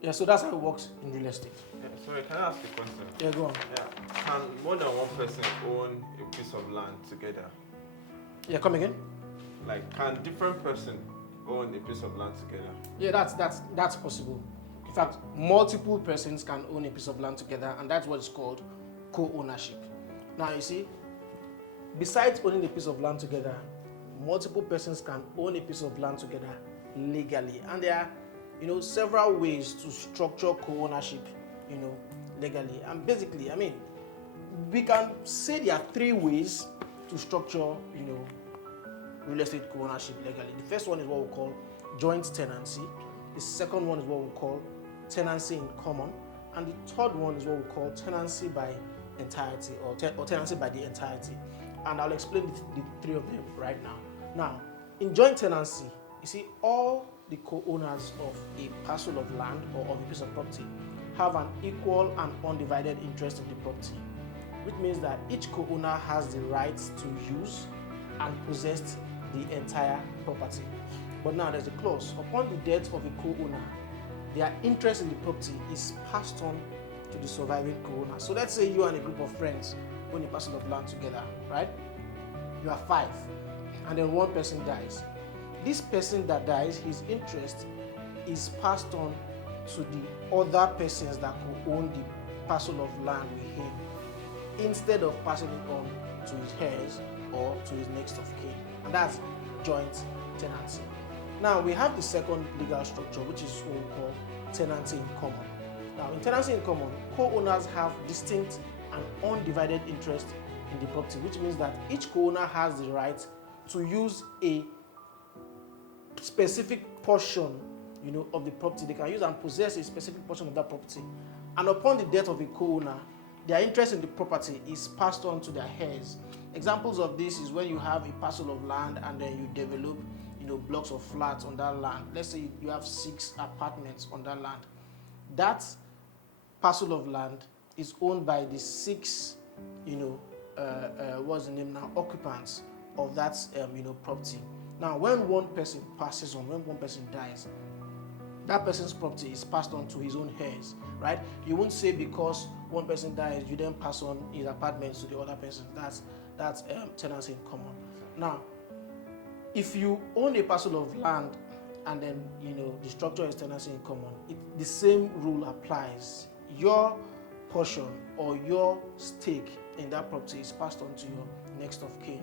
Yeah, so that's how it works in real estate. Yeah, sorry, can I ask a question? Yeah, go on. Yeah. Can more than one person own a piece of land together? Yeah, come again. Like, can different person own a piece of land together? Yeah, that's possible. In fact, multiple persons can own a piece of land together, and that's what is called co-ownership. Now, you see, besides owning a piece of land together, multiple persons can own a piece of land together legally, and there are, several ways to structure co-ownership, legally. And basically, we can say there are three ways to structure, real estate co-ownership legally. The first one is what we call joint tenancy. The second one is what we call tenancy in common, and the third one is what we call tenancy by entirety or tenancy by the entirety. And I'll explain the three of them right now. Now, in joint tenancy, you see, all the co-owners of a parcel of land or of a piece of property have an equal and undivided interest in the property, which means that each co-owner has the right to use and possess the entire property. But now there's a clause. Upon the death of a co-owner, their interest in the property is passed on to the surviving co-owner. So let's say you and a group of friends own a parcel of land together, right? You are 5, and then one person dies. This person that dies, his interest is passed on to the other persons that could own the parcel of land with him, instead of passing it on to his heirs or to his next of kin. And that's joint tenancy. Now we have the second legal structure, which is what we call tenancy in common. Now in tenancy in common, co-owners have distinct and undivided interest in the property, which means that each co-owner has the right to use a specific portion, of the property. They can use and possess a specific portion of that property. And upon the death of a co-owner, their interest in the property is passed on to their heirs. Examples of this is when you have a parcel of land and then you develop, blocks of flats on that land. Let's say you have 6 apartments on that land. That parcel of land is owned by the 6, what's the name now, occupants of that, property. Now, when one person passes on, when one person dies, that person's property is passed on to his own heirs, right? You won't say because one person dies, you then pass on his apartments to the other person. That's tenancy in common. Now, if you own a parcel of land and then, the structure is tenancy in common, the same rule applies. Your portion or your stake in that property is passed on to your next of kin,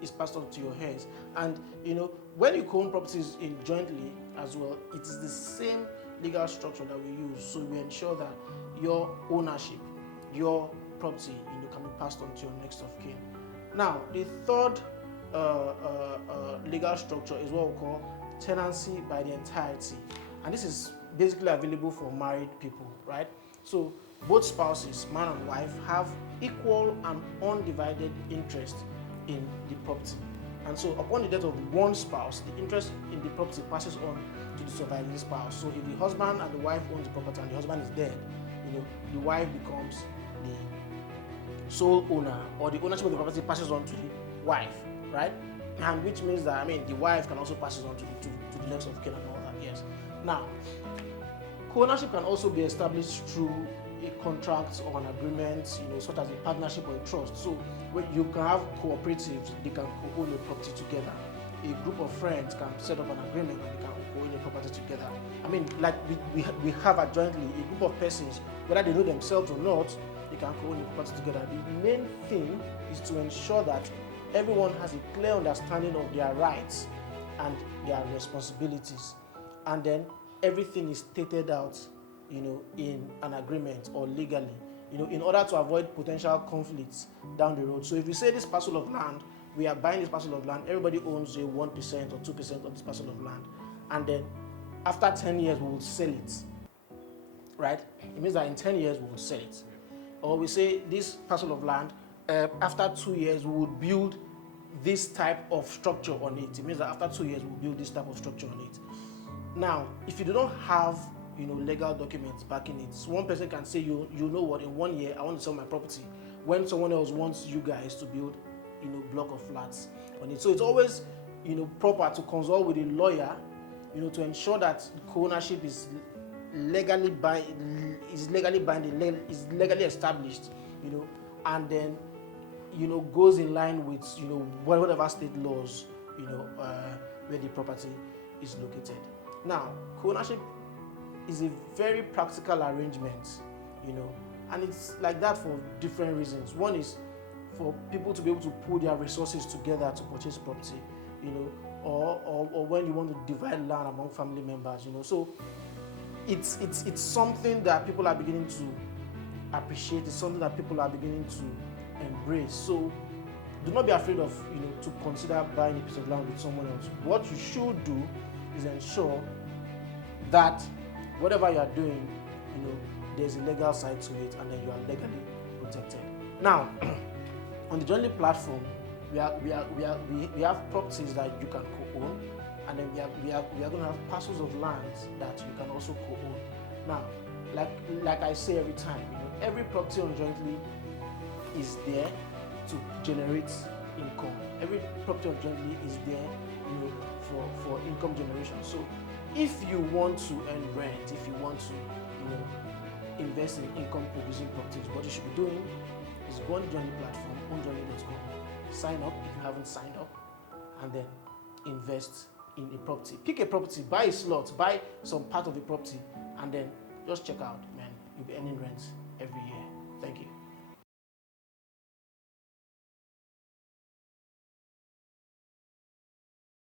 is passed on to your heirs. And, when you own properties in jointly as well, it is the same legal structure that we use. So we ensure that your ownership, your property, can be passed on to your next of kin. Now, the third legal structure is what we call tenancy by the entirety, and this is basically available for married people, right? So both spouses, man and wife, have equal and undivided interest in the property, and so upon the death of one spouse, the interest in the property passes on to the surviving spouse. So if the husband and the wife own the property and the husband is dead, the wife becomes the sole owner, or the ownership of the property passes on to the wife, right? And which means that the wife can also pass it on to the next of kin and all that. Yes. Now, co-ownership can also be established through a contract or an agreement, such as a partnership or a trust. So when you can have cooperatives, they can co-own a property together. A group of friends can set up an agreement and they can co-own a property together. Like we have a jointly, a group of persons, whether they know themselves or not, they can co-own a property together. The main thing is to ensure that everyone has a clear understanding of their rights and their responsibilities, and then everything is stated out, in an agreement or legally, in order to avoid potential conflicts down the road. So if we say this parcel of land, we are buying this parcel of land, everybody owns a 1% or 2% of this parcel of land, and then after 10 years we will sell it, right? It means that in 10 years we will sell it. Or we say this parcel of land, after 2 years we will build this type of structure on it. It means that after 2 years we'll build this type of structure on it. Now, if you do not have legal documents backing it, so one person can say, you know what, in 1 year I want to sell my property, when someone else wants you guys to build block of flats on it. So it's always proper to consult with a lawyer to ensure that co-ownership is is legally binding, is legally established, and then goes in line with whatever state laws where the property is located. Now, co-ownership is a very practical arrangement, and it's like that for different reasons. One is for people to be able to put their resources together to purchase property, or when you want to divide land among family members, So it's something that people are beginning to appreciate. It's something that people are beginning to embrace. So do not be afraid of to consider buying a piece of land with someone else. What you should do is ensure that whatever you are doing, there's a legal side to it, and then you are legally protected. Now, on the Jointly platform, we have properties that you can co-own, and then we are going to have parcels of land that you can also co-own. Now, like I say every time, every property on Jointly is there to generate income. Every property on Jointly is there, for income generation. So, if you want to earn rent, if you want to, invest in income-producing properties, what you should be doing is go on the Jointly platform, ownjointly.com, sign up if you haven't signed up, and then invest in a property. Pick a property, buy a slot, buy some part of a property, and then just check out, man. You'll be earning rent every year. Thank you.